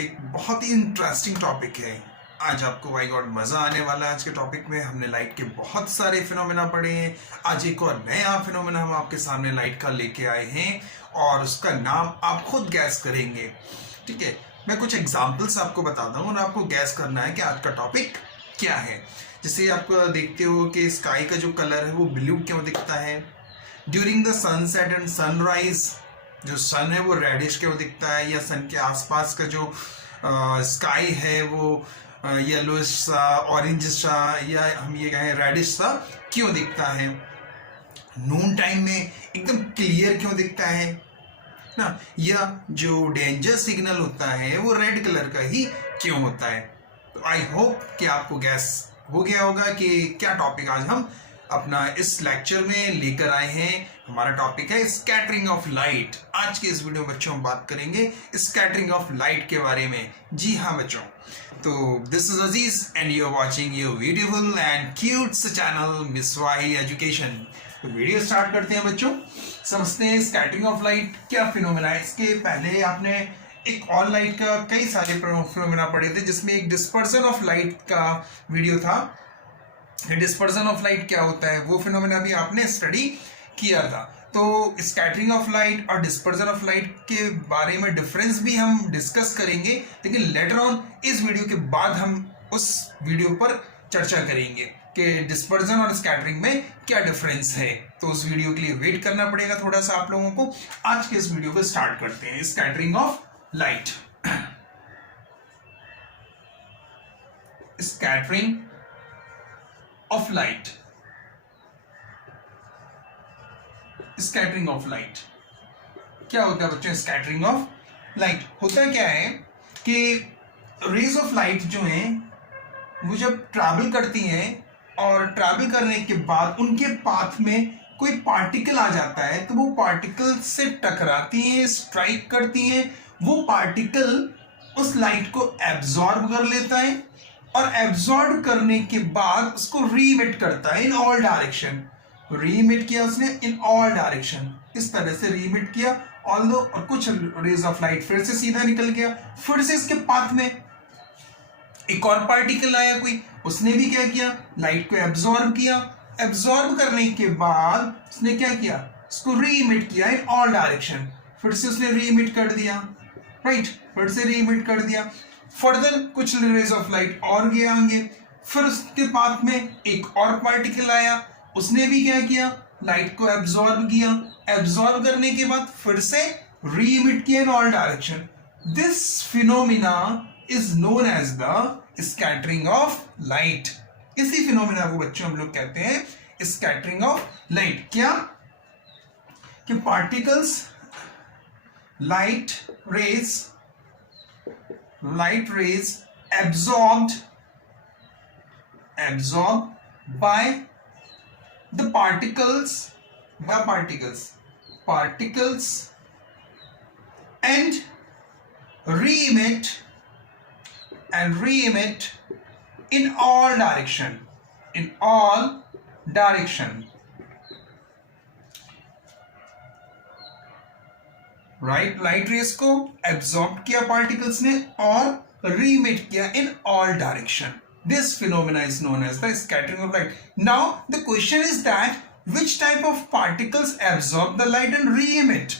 Topic बहुत ही interesting topic है। आज आपको बाय गॉड मज़ा आने वाला है। आज के टॉपिक में हमने लाइट के बहुत सारे फिनोमेना पढ़े हैं। आज एक और नया फिनोमेना हम आपके सामने लाइट का लेके आए हैं और उसका नाम आप खुद गैस करेंगे। ठीक है, मैं कुछ एग्जाम्पल्स आपको बताता हूँ और आपको गैस करना है कि आज का टॉपिक क्या है। जैसे आप देखते हो कि स्काई का जो कलर है वो ब्लू क्यों दिखता है। During the sunset and sunrise जो सन है वो रेडिश क्यों दिखता है, या सन के आसपास का जो स्काई है वो येलोइश सा, ऑरेंज सा, या हम ये कहें रेडिश सा क्यों दिखता है। नून टाइम में एकदम क्लियर क्यों दिखता है ना, या जो डेंजर सिग्नल होता है वो रेड कलर का ही क्यों होता है। तो आई होप कि आपको गैस हो गया होगा कि क्या टॉपिक आज हम अपना इस लेक्चर में लेकर आए हैं। हमारा टॉपिक है स्कैटरिंग ऑफ लाइट। आज के इस वीडियो में बच्चों हम बात करेंगे स्कैटरिंग ऑफ लाइट के बारे में। जी हाँ बच्चों, तो this is Aziz and you are watching your beautiful and cute channel Miswahi education. तो वीडियो स्टार्ट करते हैं बच्चों। समझते हैं स्कैटरिंग ऑफ लाइट क्या फिनोमेना है। इसके पहले आपने एक ऑल लाइट का कई सारे फिनोमेना पढ़े थे, जिसमें एक डिस्पर्सन ऑफ लाइट का वीडियो था। डिस्पर्सन ऑफ लाइट क्या होता है वो फिनोमेना भी आपने स्टडी किया था। तो स्कैटरिंग ऑफ लाइट और डिस्पर्सन ऑफ लाइट के बारे में डिफरेंस भी हम डिस्कस करेंगे, लेकिन लेटर ऑन इस वीडियो के बाद हम उस वीडियो पर चर्चा करेंगे कि डिस्पर्सन और स्कैटरिंग में क्या डिफरेंस है। तो उस वीडियो के लिए वेट करना पड़ेगा थोड़ा सा आप लोगों को। आज के इस वीडियो को स्टार्ट करते हैं। Scattering of light. Scattering of light. Scattering of light क्या होता है बच्चों। स्कैटरिंग ऑफ लाइट होता क्या है कि रेज ऑफ लाइट जो हैं वो जब ट्रैवल करती हैं और ट्रैवल करने के बाद उनके पाथ में कोई पार्टिकल आ जाता है, तो वो पार्टिकल से टकराती हैं, स्ट्राइक करती हैं। वो पार्टिकल उस लाइट को एब्जॉर्ब कर लेता है और एब्जॉर्ब करने के बाद उसको रीमिट करता है इन ऑल डायरेक्शन। रीमिट किया उसने इन ऑल डायरेक्शन, इस तरह से रीमिट किया। ऑल्दो और कुछ रेज ऑफ लाइट फिर से सीधा निकल गया, फिर से इसके पाथ में एक और पार्टिकल आया कोई, उसने भी क्या किया, लाइट को एब्जॉर्ब किया। एब्जॉर्ब करने के बाद उसने क्या किया, उसको रीमिट किया इन ऑल डायरेक्शन। फिर से उसने रीमिट कर दिया, राइट, फिर से रीमिट कर दिया। फर्दर कुछ रेज ऑफ लाइट और गए आगे, फिर उसके पाथ में एक और पार्टिकल आया, उसने भी क्या किया, लाइट को एब्जॉर्ब किया। एब्जॉर्ब करने के बाद फिर से रीमिट किया in all direction. This phenomena is known as the scattering of light. इसी फिनोमिना को बच्चों हम लोग कहते हैं स्कैटरिंग ऑफ लाइट। क्या कि particles light rays absorbed by the particles and re-emit in all direction right. Light rays को एब्जॉर्ब किया पार्टिकल्स ने और रीमिट किया in all direction. This phenomena is known as the scattering of light. Now the question is that which type of particles absorb the light and re-emit.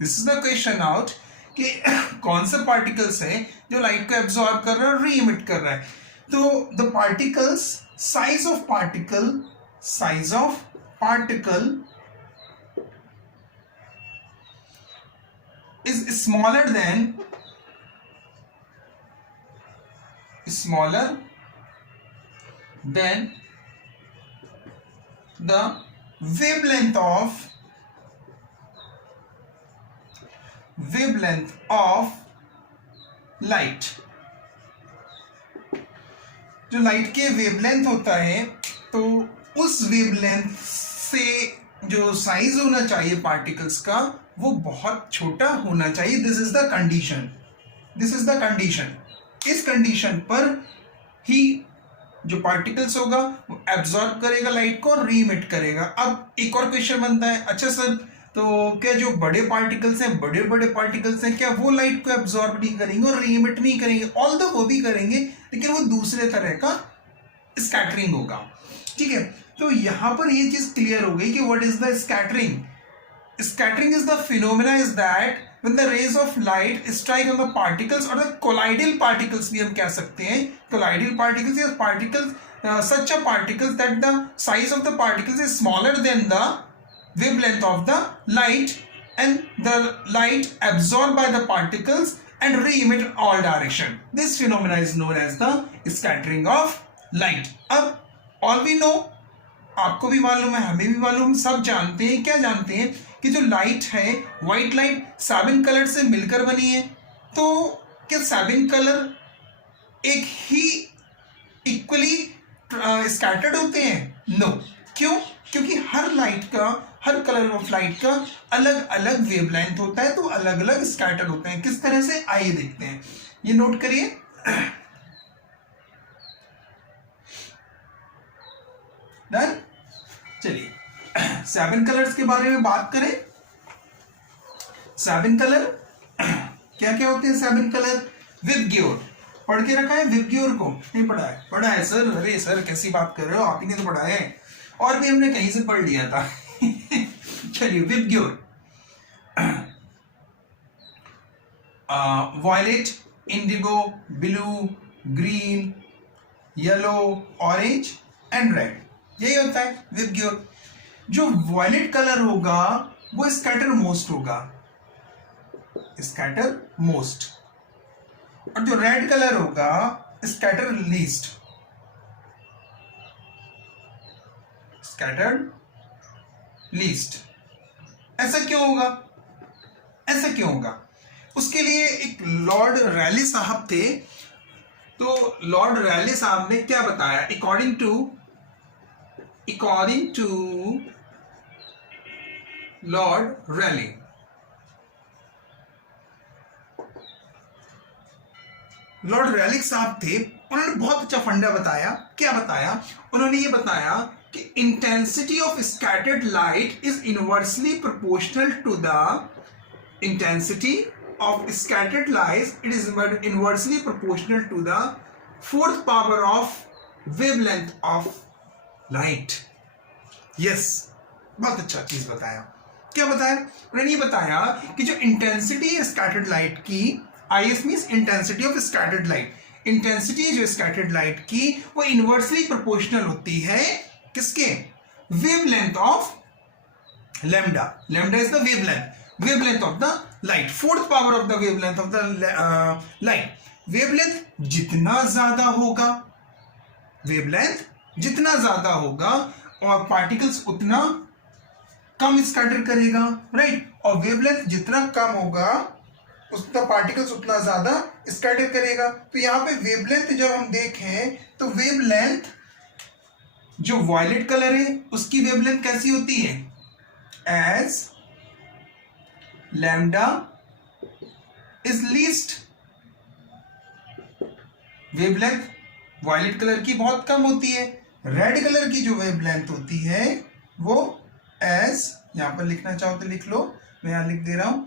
This is the question out कि कौन से particles हैं जो light को absorb कर रहा है और रीमिट कर रहा है। तो the particles size of particle is smaller than the wavelength of light। जो लाइट के वेवलेंथ होता है, तो उस वेवलेंथ से जो साइज होना चाहिए पार्टिकल्स का वो बहुत छोटा होना चाहिए। This is the condition. इस कंडीशन पर ही जो पार्टिकल्स होगा वो एब्जॉर्ब करेगा लाइट को और रीमिट करेगा। अब एक और क्वेश्चन बनता है, अच्छा सर तो क्या जो बड़े पार्टिकल्स हैं, बड़े बड़े पार्टिकल्स हैं, क्या वो लाइट को एब्जॉर्ब नहीं करेंगे और रीमिट नहीं करेंगे? ऑल्दो वो भी करेंगे, लेकिन वो दूसरे तरह का स्कैटरिंग होगा। ठीक है, तो यहां पर ये चीज क्लियर हो गई कि what is the scattering. Scattering is the phenomena is that when the rays of light strike on the particles or the colloidal particles भी हम कह सकते हैं, colloidal particles या particles, such a particles that the size of the particles is smaller than the wavelength of the light and the light absorbed by the particles and re-emit all direction. This phenomena is known as the scattering of light. अब all we know, आपको भी मालूम है, हमें भी मालूम, सब जानते हैं, क्या जानते हैं कि जो लाइट है, व्हाइट लाइट सैबिन कलर से मिलकर बनी है। तो क्या सैबिन कलर एक ही इक्वली स्कैटर्ड होते हैं? नो। क्यों? क्योंकि हर लाइट का, हर कलर ऑफ लाइट का अलग अलग वेवलेंथ होता है, तो अलग अलग स्कैटर होते हैं। किस तरह से, आइए देखते हैं, ये नोट करिए। डन। चलिए सेवन कलर्स के बारे में बात करें। सेवन कलर क्या क्या होते हैं? सेवन कलर विबग्योर पढ़ के रखा है? विबग्योर को नहीं पढ़ा है? पढ़ा है सर। अरे सर कैसी बात कर रहे हो, आप ही ने तो पढ़ा है, और भी हमने कहीं से पढ़ लिया था। चलिए VIBGYOR, violet, indigo, blue, green, yellow, orange and red, यही होता है विबग्योर। जो वॉयलेट कलर होगा वो स्कैटर मोस्ट होगा, स्कैटर मोस्ट, और जो रेड कलर होगा स्कैटर लीस्ट, स्कैटर्ड लीस्ट। ऐसा क्यों होगा? ऐसा क्यों होगा? उसके लिए एक लॉर्ड रैली साहब थे। तो लॉर्ड रैली साहब ने क्या बताया? According to Lord Rayleigh, Lord Rayleigh साहब थे, उन्होंने बहुत अच्छा फंडा बताया। क्या बताया? उन्होंने ये बताया कि intensity of scattered light is inversely proportional to the intensity of scattered light, it is inversely proportional to the fourth power of wavelength of light. Yes, बहुत अच्छा चीज बताया। क्या बताया? उन्होंने ये बताया कि जो इंटेंसिटी है स्कैटर्ड लाइट की, IS means intensity of scattered light, intensity जो स्कैटर्ड लाइट की वो इनवर्सली प्रोपोर्शनल होती है किसके? Wavelength of lambda. Lambda is the wavelength of the light, fourth power of the wavelength of the light. wavelength जितना ज्यादा होगा, wavelength जितना ज्यादा होगा और पार्टिकल्स उतना कम स्कैटर करेगा, राइट? और वेवलेंथ जितना कम होगा उतना पार्टिकल्स उतना ज्यादा स्कैटर करेगा। तो यहाँ पे वेवलेंथ जब हम देखें तो वेवलेंथ जो वॉयलेट कलर है उसकी वेवलेंथ कैसी होती है? As lambda is least. Wavelength violet colour की बहुत कम होती है। रेड कलर की जो वेवलेंथ होती है वो एज, यहां पर लिखना चाहो तो लिख लो, मैं यहां लिख दे रहा हूं,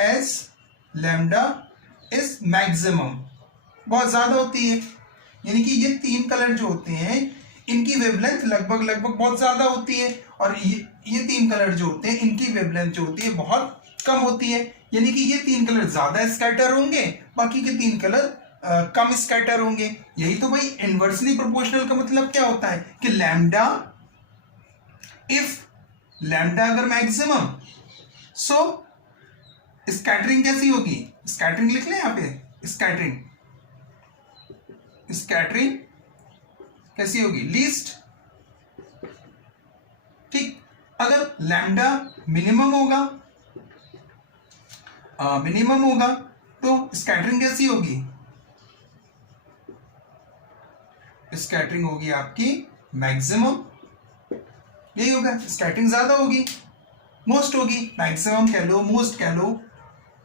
एज लैम्डा इज मैक्सिमम, बहुत ज्यादा होती है। यानी कि ये तीन कलर जो होते हैं इनकी वेवलेंथ लगभग बहुत ज्यादा होती है, और ये तीन कलर जो होते हैं इनकी वेवलेंथ जो होती है बहुत कम होती है। यानी कि ये तीन कलर ज्यादा स्कैटर होंगे, बाकी के तीन कलर कम स्कैटर होंगे। यही तो भाई इनवर्सली प्रोपोर्शनल का मतलब क्या होता है कि लैम्डा, इफ लैम्डा अगर मैक्सिमम, सो स्कैटरिंग कैसी होगी? स्कैटरिंग लिख लें यहाँ पे, स्कैटरिंग कैसी होगी? लीस्ट। ठीक, अगर लैम्डा मिनिमम होगा, तो स्कैटरिंग कैसी होगी? स्कैटरिंग होगी आपकी मैक्सिमम, यही होगा। स्कैटरिंग ज्यादा होगी, मोस्ट होगी, मैक्सिमम कह लो, मोस्ट कह लो,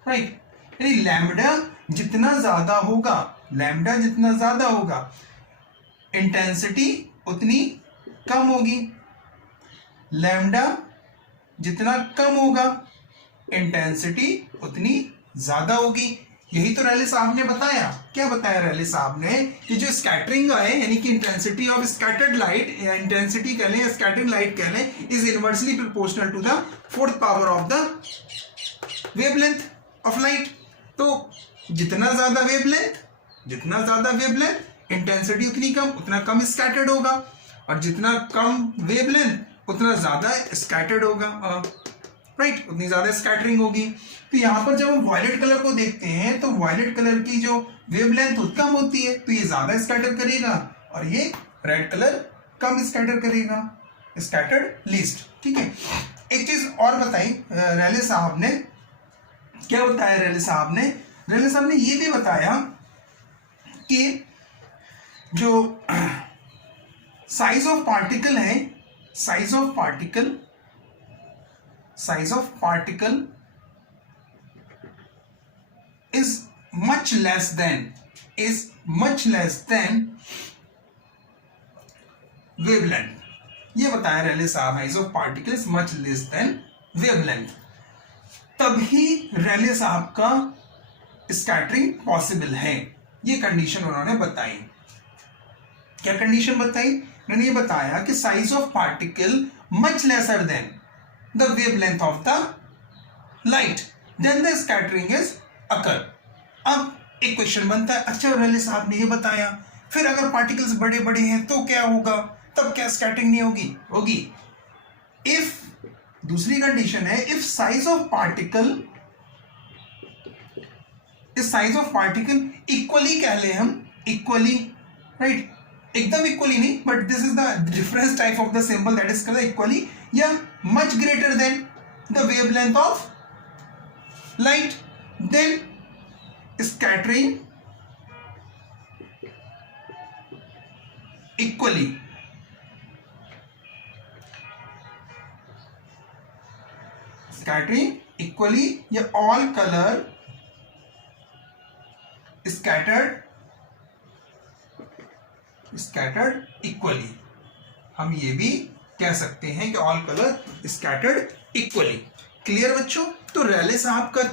राइट? यानी लैम्डा जितना ज्यादा होगा, इंटेंसिटी उतनी कम होगी। लैम्डा जितना कम होगा इंटेंसिटी उतनी ज्यादा होगी। यही तो रैले साहब ने बताया। क्या बताया रैले साहब ने कि जो स्कैटरिंग है यानी कि इंटेंसिटी ऑफ स्कैटर्ड लाइट या इंटेंसिटी कह लें या स्कैटरिंग लाइट कह लें is inversely proportional to the fourth power of the wavelength of light. तो जितना ज्यादा वेवलेंथ इंटेंसिटी उतना कम स्कैटर्ड होगा, और जितना कम वेवलेंथ उतना ज्यादा स्कैटर्ड होगा, राइट, उतनी ज्यादा स्कैटरिंग होगी। तो यहां पर जब हम वायलेट कलर को देखते हैं तो वायलेट कलर की जो वेवलेंथ कम होती है तो ये ज्यादा स्कैटर करेगा, और ये रेड कलर कम स्कैटर करेगा, स्कैटर्ड लीस्ट। ठीक है, एक चीज और बताई रैले साहब ने। क्या बताया रैले साहब ने? रैले साहब ने ये भी बताया कि जो साइज ऑफ पार्टिकल है, size of particle is much less than wavelength। ये बताया रैले साहब, size of particle is much less than wavelength. तभी रैले साहब का स्कैटरिंग पॉसिबल है। ये कंडीशन उन्होंने बताई। क्या कंडीशन बताई? उन्होंने ये बताया कि size of particle much lesser than the wavelength of the light, then the scattering is occur. अब एक क्वेश्चन बनता है, अच्छा रैले साहब ने ये बताया, फिर अगर पार्टिकल्स बड़े बड़े हैं तो क्या होगा? तब क्या स्कैटरिंग नहीं होगी? इफ, दूसरी कंडीशन है, if size of particle equally कह ले हम, इक्वली, राइट, एकदम इक्वली नहीं, but this is the difference type of the symbol that is called equally, या much greater than the wavelength of light, then scattering equally। Scattering equally या all color scattered equally। हम ये भी कह सकते हैं कि all color scattered equally। Clear बच्चों? तो रैले साहब का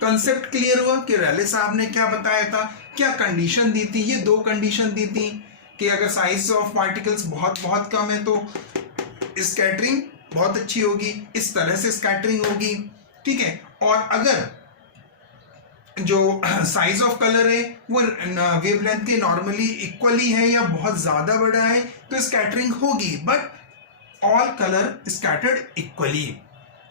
कंसेप्ट क्लियर हुआ कि रैले साहब ने क्या बताया था, क्या कंडीशन दी थी। ये दो कंडीशन दी थी कि अगर साइज ऑफ पार्टिकल्स बहुत बहुत कम है तो स्कैटरिंग बहुत अच्छी होगी, इस तरह से स्कैटरिंग होगी। ठीक है, और अगर जो साइज ऑफ कलर है वो वेवलेंथ के नॉर्मली इक्वली है या बहुत ज्यादा बड़ा है तो स्कैटरिंग होगी, but all colour scattered equally,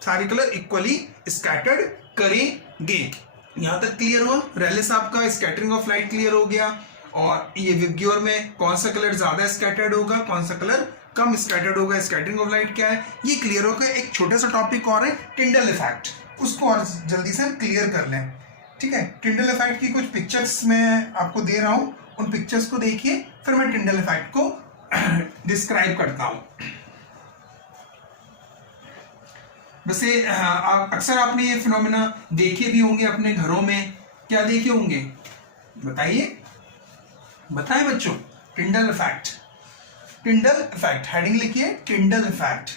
सारे कलर इक्वली स्कैटर्ड करेंगे। यहां तक क्लियर हुआ? रैले साहब का स्कैटरिंग ऑफ लाइट क्लियर हो गया, और ये विबग्योर में कौन सा कलर ज्यादा स्कैटर्ड होगा, कौन सा कलर कम स्कैटर्ड होगा, स्कैटरिंग ऑफ लाइट क्या है, ये क्लियर हो गया। एक छोटा सा टॉपिक और है, टिंडल इफेक्ट, उसको और जल्दी से हम क्लियर कर लें। ठीक है, टिंडल इफेक्ट की कुछ पिक्चर्स मैं आपको दे रहा हूं, उन पिक्चर्स को देखिए, फिर मैं टिंडल इफेक्ट को डिस्क्राइब करता हूं। वैसे अक्सर आपने ये फिनोमेना देखे भी होंगे अपने घरों में। क्या देखे होंगे? बताएं बच्चों। टिंडल इफेक्ट, हेडिंग लिखिए, टिंडल इफेक्ट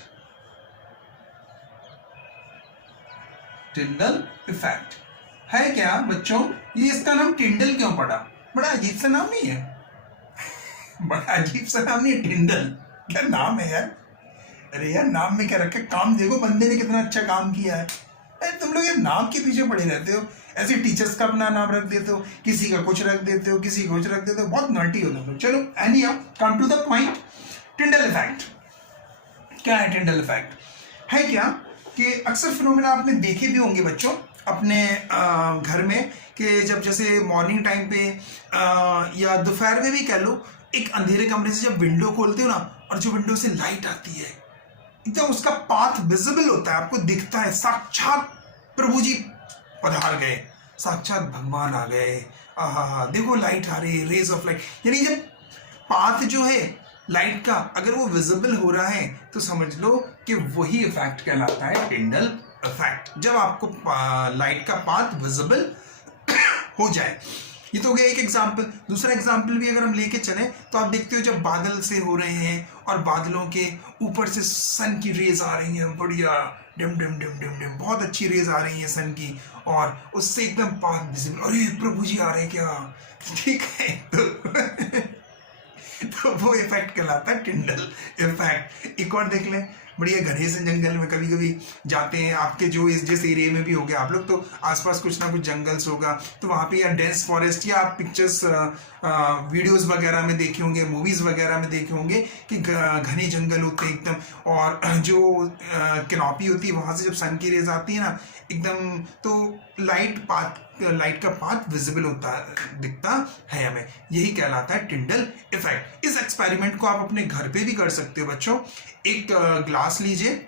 है क्या बच्चों? ये इसका नाम टिंडल क्यों पड़ा? बड़ा अजीब सा नाम नहीं है? बड़ा अजीब सा नाम नहीं है टिंडल? क्या नाम है यार? अरे यार, नाम में क्या रखा? काम देखो बंदे ने कितना अच्छा काम किया है। अरे तुम लोग यार नाम के पीछे पड़े रहते हो, ऐसे टीचर्स का अपना नाम रख देते हो, किसी का कुछ रख देते हो, किसी का कुछ रख देते हो, बहुत नॉटी हो तुम लोग। चलो any come to the point. Tyndall effect क्या है? टिंडल इफेक्ट है क्या कि अक्सर फिनोमेना आपने देखे भी होंगे बच्चों अपने घर में, कि जब जैसे मॉर्निंग टाइम पे या दोपहर में भी कह लो, एक अंधेरे कमरे से जब विंडो खोलते हो ना, और जो विंडो से लाइट आती है एकदम उसका पाथ विजिबल होता है, आपको दिखता है साक्षात प्रभु जी पधार गए, साक्षात भगवान आ गए। आहा, देखो लाइट आ रही है, रेज ऑफ लाइट। यानी जब पाथ जो है लाइट का अगर वो विजिबल हो रहा है तो समझ लो कि वही इफेक्ट कहलाता है टिंडल इफेक्ट, जब आपको लाइट का पाथ विजिबल हो जाए। ये तो हो गया एक एग्जाम्पल। दूसरा एग्जाम्पल भी अगर हम लेके चले तो आप देखते हो जब बादल से हो रहे हैं और बादलों के ऊपर से सन की रेज आ रही हैं, बढ़िया dim dim dim dim dim, बहुत अच्छी रेज आ रही है सन की, और उससे एकदम पाथ विजिबल, अरे प्रभु जी आ रहे हैं क्या, ठीक है। तो वो इफेक्ट कहलाता है टिंडल इफेक्ट। एक और देख लें, बढ़िया घने से जंगल में कभी कभी जाते हैं, आपके जो इस जिस एरिया में भी हो गया आप लोग, तो आसपास कुछ ना कुछ जंगल्स होगा, तो वहाँ पे या डेंस फॉरेस्ट, या आप पिक्चर्स वीडियोस वगैरह में देखे होंगे, मूवीज वगैरह में देखे होंगे कि घने जंगल होते हैं एकदम, और जो कैनोपी होती है वहाँ से जब सन की रेज आती है ना एकदम, तो लाइट का पाथ विजिबल होता दिखता है हमें, यही कहलाता है टिंडल इफेक्ट। इस एक्सपेरिमेंट को आप अपने घर पे भी कर सकते हो बच्चों। एक ग्लास लीजिए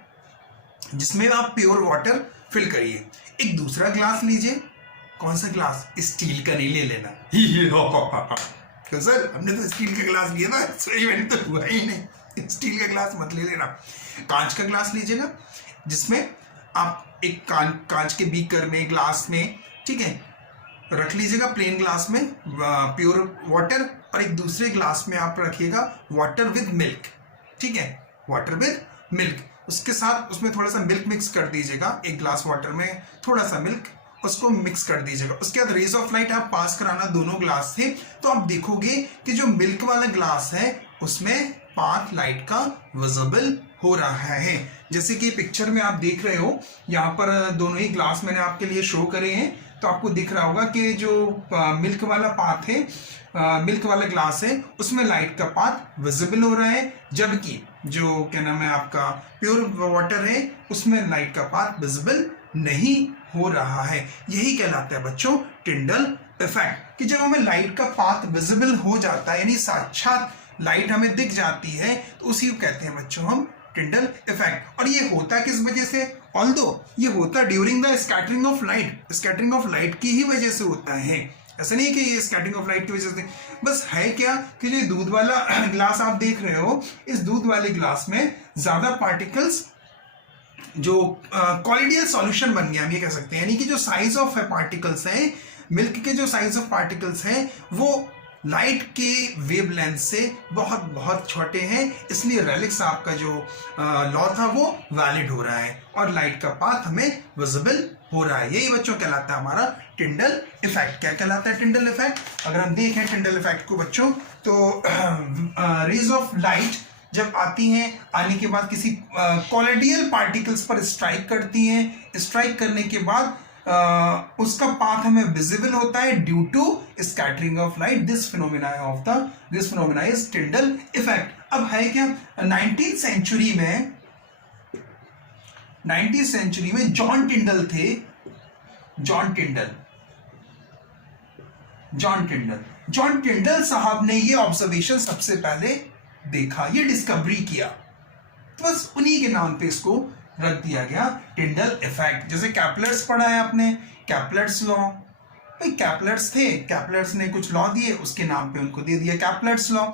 जिसमें आप प्योर वाटर फिल करिए, एक दूसरा ग्लास लीजिए, कौन सा ग्लास, स्टील का नहीं ले लेना। तो सर हमने तो स्टील का ग्लास लिया था, एक्सपेरिमेंट तो हुआ ही नहीं, स्टील का ग्लास मत ले लेना। कांच का ग्लास लीजिएगा जिसमें आप एक कांच के बीकर में, ग्लास में, ठीक है, रख लीजिएगा प्लेन ग्लास में प्योर वाटर, और एक दूसरे ग्लास में आप रखिएगा वाटर विद मिल्क, ठीक है, वाटर विद मिल्क, उसके साथ उसमें थोड़ा सा मिल्क मिक्स कर दीजिएगा, एक ग्लास वाटर में थोड़ा सा मिल्क, उसको मिक्स कर दीजिएगा। उसके बाद रेज ऑफ लाइट आप पास कराना दोनों ग्लास से, तो आप देखोगे कि जो मिल्क वाला ग्लास है उसमें पाथ लाइट का विजिबल हो रहा है। जैसे कि पिक्चर में आप देख रहे हो, यहाँ पर दोनों ही ग्लास मैंने आपके लिए शो करे हैं, तो आपको दिख रहा होगा कि जो मिल्क वाला पाथ है, मिल्क वाला ग्लास है, उसमें लाइट का पाथ विजिबल हो रहा है, जबकि जो क्या नाम है आपका प्योर वाटर है उसमें लाइट का पाथ विजिबल नहीं हो रहा है। यही कहलाता है बच्चों टिंडल इफेक्ट, कि जब हमें लाइट का पाथ विजिबल हो जाता है, यानी साक्षात लाइट हमें दिख जाती है, तो उसी को कहते हैं बच्चों हम टिंडल इफेक्ट। और ये होता किस वजह से, ऑल्दो ये होता during the scattering of light, scattering of light की ही वजह से होता है, ऐसा नहीं कि ये स्कैटरिंग ऑफ लाइट की वजह से। बस है क्या कि जो दूध वाला ग्लास आप देख रहे हो, इस दूध वाले ग्लास में ज्यादा पार्टिकल्स, जो कॉलिडियल सॉल्यूशन बन गया हम ये कह सकते हैं, यानी कि जो साइज ऑफ पार्टिकल्स है, मिल्क के जो साइज ऑफ पार्टिकल्स हैं वो लाइट के वेवलेंथ से बहुत बहुत छोटे हैं, इसलिए रेलिक्स आपका जो लॉ था वो वैलिड हो रहा है और लाइट का पाथ हमें विजिबल हो रहा है। यही बच्चों कहलाता है हमारा टिंडल इफेक्ट। क्या कहलाता है टिंडल इफेक्ट? अगर हम देखें टिंडल इफेक्ट को बच्चों, तो रेज ऑफ लाइट जब आती हैं, आने के बाद किसी कॉलिडियल पार्टिकल्स पर स्ट्राइक करती हैं, स्ट्राइक करने के बाद उसका पाथ हमें विजिबल होता है due to scattering of light. This phenomena is Tyndall effect. अब है क्या, 19th सेंचुरी में जॉन टिंडल थे, जॉन टिंडल साहब ने ये ऑब्जर्वेशन सबसे पहले देखा, ये डिस्कवरी किया, तो बस उन्हीं के नाम पे इसको रख दिया गया टिंडल इफेक्ट। जैसे कैपलर्स पढ़ा है आपने, कैपलर्स लॉ, भाई कैपलर्स थे, कैपलर्स ने कुछ लॉ दिए, उसके नाम पे उनको दे दिया कैपलर्स लॉ।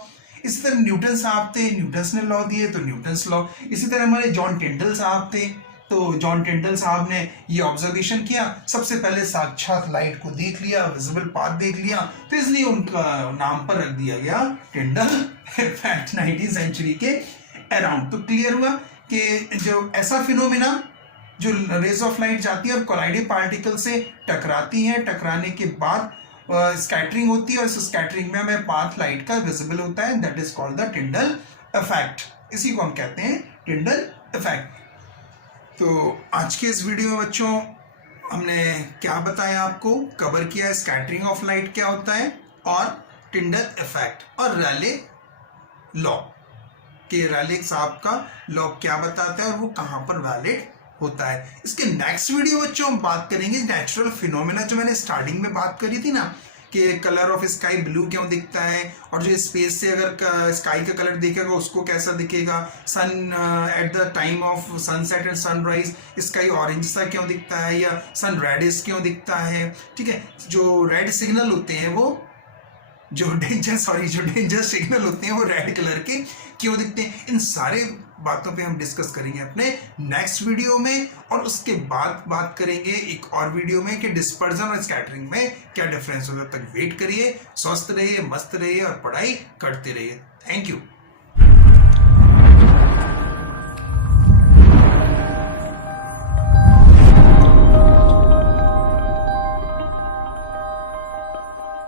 इसी तरह न्यूटन साहब थे, न्यूटन्स ने लॉ दिए तो न्यूटन्स लॉ। इसी तरह हमारे जॉन टिंडल साहब थे, तो जॉन टिंडल साहब ने ये ऑब्जर्वेशन किया, सबसे पहले साक्षात लाइट को देख लिया, विजिबल पाथ देख लिया, तो इसलिए उनका नाम पर रख दिया गया टिंडल इफेक्ट 19th सेंचुरी के अराउंड। तो क्लियर हुआ कि जो ऐसा फिनोमेना, जो रेज ऑफ लाइट जाती है और कोलाइडेड पार्टिकल से टकराती हैं, टकराने के बाद स्कैटरिंग होती है और इस स्कैटरिंग में हमें पाथ लाइट का विजिबल होता है, that is called the Tyndall effect. इसी को हम कहते हैं टिंडल इफेक्ट। तो आज के इस वीडियो में बच्चों हमने क्या बताया, आपको कवर किया स्कैटरिंग ऑफ लाइट क्या होता है और टिंडल इफेक्ट और रैले लॉ कि रैले साहब का लॉ क्या बताता है और वो कहाँ पर वैलिड होता है। इसके नेक्स्ट वीडियो बच्चों हम बात करेंगे नेचुरल फिनोमेना, जो मैंने स्टार्टिंग में बात करी थी ना कि कलर ऑफ स्काई ब्लू क्यों दिखता है, और जो स्पेस से अगर स्काई का कलर दिखेगा उसको कैसा दिखेगा, sun at the time of sunset and sunrise sky orange सा क्यों दिखता है या सन रेडिश क्यों दिखता है, ठीक है। जो रेड सिग्नल होते हैं वो जो डेंजर सिग्नल होते हैं वो रेड कलर के क्यों दिखते हैं, इन सारे बातों पे हम डिस्कस करेंगे अपने नेक्स्ट वीडियो में। और उसके बाद बात करेंगे एक और वीडियो में कि डिस्पर्जन और स्कैटरिंग में क्या डिफरेंस होता है। तब तक वेट करिए, स्वस्थ रहिए, मस्त रहिए और पढ़ाई करते रहिए। Thank you.